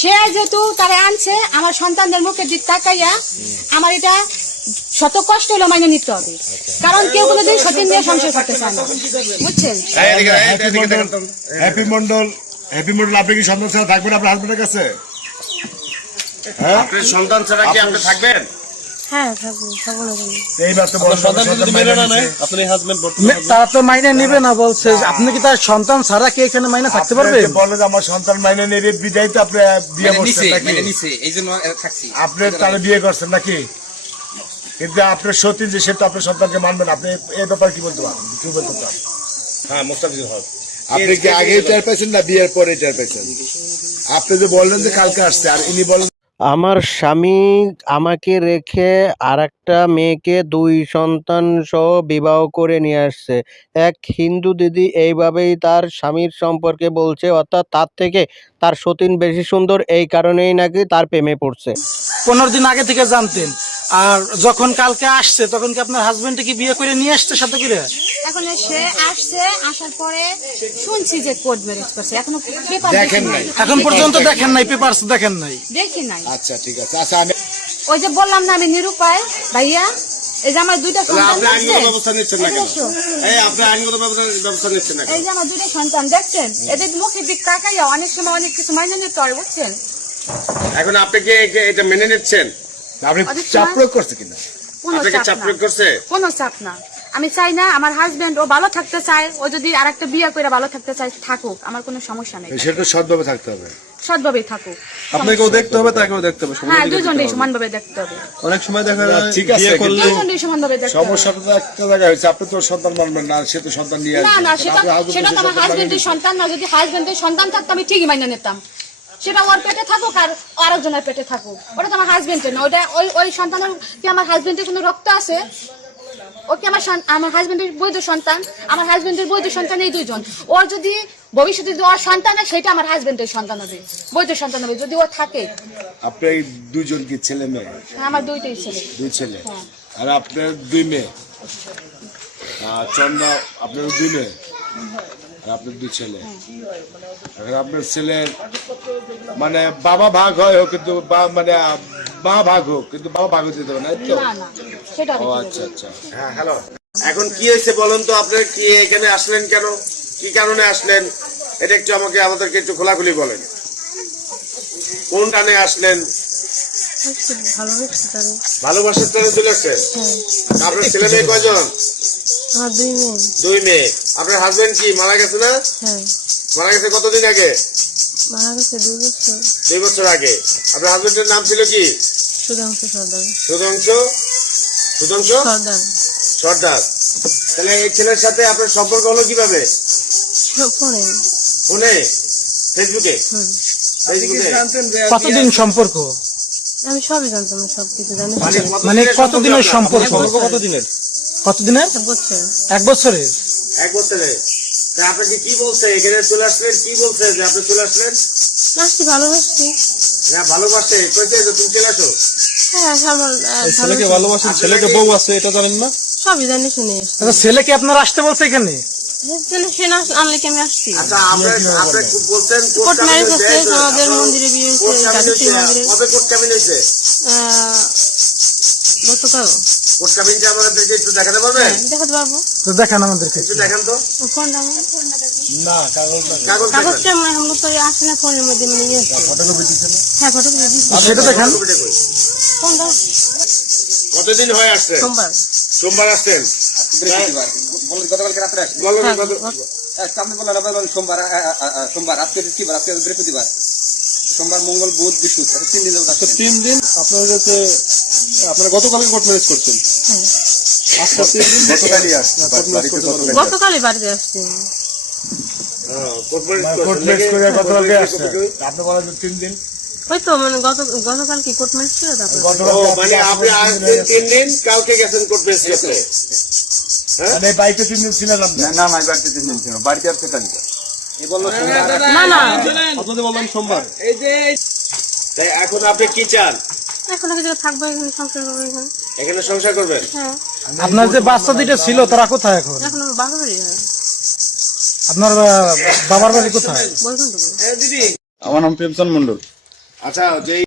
সে যেহেতু তারা আনছে আমার সন্তানদের মুখের দিক তাকাইয়া আমার এটা শত কষ্ট হলো মাইনে নিতে হবে, কারণ কেউ কোনোদিন সতীন নিয়ে সংসার করতে চায় না, বুঝছেন? হ্যাপি মন্ডল, আপনি কি সন্তান ছাড়া থাকবেন আপনার হাজবেন্ডের কাছে? আপনার সন্তান ছাড়া কি আপনি থাকবেন? তারা তো মাইনে নেবে না বলছে, আপনি কি তার সন্তান ছাড়া কি এখানে মাইনে থাকতে পারবে? বলে যে আমার সন্তান মাইনে নেবে বিদায় তো আপনি বিয়ে করছেন নাকি? আপনি তারা বিয়ে করছেন নাকি? কিন্তু আপনার সত্যি যে সে তো আপনার সন্তানকে মানবেন, আপনি এই ব্যাপারে কি বলতে পারেন? কি বলতে চান? হ্যাঁ, মোস্তাফিজুল হক, আপনি কি আগে টের পাইছেন না বিয়ের পরে টের পাইছেন? আপনি যে বললেন যে কালকে আসছে, আর ইনি বলেন আমার স্বামী আমাকে রেখে আরেকটা মেয়েকে 2 সন্তান সহ বিবাহ করে নিয়ে আসছে। এক হিন্দু দিদি এইভাবেই তার স্বামীর সম্পর্কে বলছে, অর্থাৎ তার থেকে তার সতীন বেশি সুন্দর, এই কারণেই নাকি তার প্রেমে পড়ছে। 15 দিন আগে থেকে জানতেন, আর যখন কালকে আসছে তখন কি আপনার হাজবেন্ডে কি বিয়ে করে নিয়ে আসছে সাথে করে? এখন সে আসছে, আসার পরে শুনছি যে কোর্ট ম্যারেজ করছে, এখনো পেপার দেখেন নাই? এখন পর্যন্ত দেখেন নাই, পেপারস দেখেন নাই? দেখি নাই। আচ্ছা ঠিক আছে। আচ্ছা আমি ওই যে বললাম না আমি নিরুপায় ভাইয়া, এই যে আমার 2টা সন্তান আপনি আইনগত দেখছেন, ব্যবস্থা নিচ্ছেন না কেন? আপনি আইনগত ব্যবস্থা নিচ্ছেন না কেন? এই যে আমার 2টা সন্তান দেখছেন, এদের মুখের দিক তাকাইয়া অনেক সময় অনেক কিছু মাইনে নিতে হয়, বুঝছেন? এখন আপনি কি এটা মেনে নিচ্ছেন? আপনি চাপ প্রয়োগ করছে কিনা? কোনো আপনাকে চাপ চাপ না, প্রয়োগ করছে? কোনো চাপ না। আমি চাই না আমার হাজবেন্ড ও ভালো থাকতে চায়, ও যদি আরেকটা বিয়ে করে ভালো থাকতে চায় থাকুক, আমার কোনো সমস্যা নেই, সেটা সৎভাবে থাকতে হবে। সৎভাবেই থাকুক। আপনাকেও দেখতে হবে, তাকেও দেখতে হবে, হ্যাঁ, দুজনেই সমানভাবে দেখতে হবে, অনেক সময় দেখা যায় ঠিক আছে, বিয়ে করলে দুজনেই সমানভাবে দেখতে হবে। সমস্যাটা তো একটা জায়গায় হয়েছে, আপনি তো সন্তান মানবেন না, সে তো সন্তান নিয়ে না আসবে। না, সেটা আপনি হাজবেন্ড সেটা তো আমার হাজবেন্ডের সন্তান না, যদি হাজবেন্ডের সন্তান থাকতো আমি ঠিকই মাইনে নিতাম, সেটা ওর পেটে থাকুক আর আরেকজনের পেটে থাকুক, ওটা তো আমার হাজবেন্ডের না, ওটা ওই সন্তানের কি আমার হাজবেন্ডের কোনো রক্ত আছে? ও কি আমার হাজবেন্ডের বৈধ সন্তান? আমার হাজবেন্ডের বৈধ সন্তান এই 2 জন, ওর যদি ভবিষ্যতে যদি ওর সন্তান হয় সেটা আমার হাজবেন্ডের সন্তান হবে, বৈধ সন্তান হবে যদি ও থাকে। আপনি এই 2 জন কি ছেলে মেয়ে? আমার 2টাই ছেলে। 2 ছেলে। হ্যাঁ। আর আপনার 2 মেয়ে? চন্দ্রা, আপনার 2 মেয়ে আর আপনার 2 ছেলে। এখন আপনার ছেলের মানে বাবা ভাগ হয় হোক, কিন্তু মানে মা ভাগ হোক, কিন্তু বাবা ভাগ হতে দেবে না, এই তো? না না, সেটা ও হবে কি আচ্ছা করে? আচ্ছা। হ্যাঁ, হ্যালো। এখন কি হয়েছে বলুন তো, আপনি কি এখানে আসলেন কেন? কি কারণে আসলেন? এটা একটু আমাদেরকে একটু খোলাখুলি বলেন। কোন টানে আসলেন? ভালোবাসার টানে চলে আসছেন? আপনার ছেলে মেয়ে কয়জন? আমার 2 মেয়ে। 2 মেয়ে। আপনার হাজবেন্ড কি মারা গেছে না? হ্যাঁ, মারা গেছে কতদিন আগে? মারা গেছে 2 বছর। 2 বছর আগে। আপনার হাজবেন্ডের নাম ছিল কি? সুধাংশু সর্দার। সুধাংশু সর্দার। সর্দার। তাহলে এই ছেলের সাথে আপনার সম্পর্ক হলো কিভাবে? ফোনে। ফোনে? ফেসবুকে? কতদিন সম্পর্ক? আমি সবই জানতাম, সবকিছু জানি। মানে কতদিনের সম্পর্ক? কতদিনের? কতদিনের? 1 বছর। 1 বছরের। 1 বছরে। তা আপনাকে কি বলছে এখানে চলে আসলেন? কি বলছে যে আপনি চলে আসলেন? আসছি, ভালোবাসছি। হ্যাঁ, ভালোবাসে। কইছে যে তুমি চলে আসো। হ্যাঁ, আমার ছেলেকে ভালোবাসেন, ছেলেকে বউ আছে, এটা জানেন না? সবই জানি, শুনে এসছি। আচ্ছা, ছেলে কি আপনার আসতে বলছে এখানে? সে না আনলে কি আমি আসছি? আচ্ছা, আপনি খুব বলছেন কোর্ট ম্যারেজ হচ্ছে, আমাদের মন্দিরে বিয়ে হয়েছে, জাতীয় মন্দিরে। কবে কোর্ট কাবিন হয়েছে? গতকাল। কোর্ট কাবিনটা আমাদেরকে একটু দেখাতে পারবেন? দেখাতে পারবো। তো দেখান আমাদেরকে। একটু দেখান তো। ফোনটা আমার না, কাগজ না। কাগজ দেখান। কাগজটা हम लोग तो আসে না, ফোনের মধ্যে মানে নিয়ে আসছে। ফটোকপি দিচ্ছেন? হ্যাঁ, ফটো করে দিচ্ছি। সেটা দেখান। কপিটা কই? ফোনটা কতদিন হয়ে আসছে? সোমবার। সোমবার আসছেন? গতকালকে রাত্রে আসছে। বলুন, হ্যাঁ, আপনি বললেন আপনার সোমবার আজকে কি বার? আজকে বৃহস্পতিবার, সোমবার, মঙ্গল, বুধ, বৃহস্পতি, 3 দিন যাবত। 3 দিন আপনার হচ্ছে আপনারা গতকালকে কোর্ট ম্যারেজ করছেন? হ্যাঁ। আজকে 3 দিন গতকালই আসছে, গতকালই বাড়িতে আসছি। কোর্ট ম্যারেজ কোর্ট করছেন ম্যারেজ করে নাকি? গতকালকে আসছে। আপনি বলেন যে 3 দিন। ওই তো মানে গতকাল কি কোর্ট ম্যারেজ ছিল, তারপর ও, মানে আপনি আসছেন 3 দিন, কালকে গেছেন কোর্ট ম্যারেজ করতে। মানে বাড়িতে 3 দিন ছিলেন আপনি? না, বাড়িতে 3 দিন ছিল, বাড়িতে আসছে কালকে। এ বললো না না, আপনাদের বললাম সোমবার। তাই এখন আপনি কি চান? এখন এক জায়গায় থাকবো, এখানে সংসার করবো, এখানে। এখানে সংসার করবেন? হ্যাঁ, আপনার যে বাচ্চা 2টা ছিল তারা কোথায় এখন? এখন আমার বাপের বাড়ি, হয় আপনার বাবার বাড়ি কোথায়? বলছেন তো। আমার নাম প্রেমচাঁদ মন্ডল। আচ্ছা যেই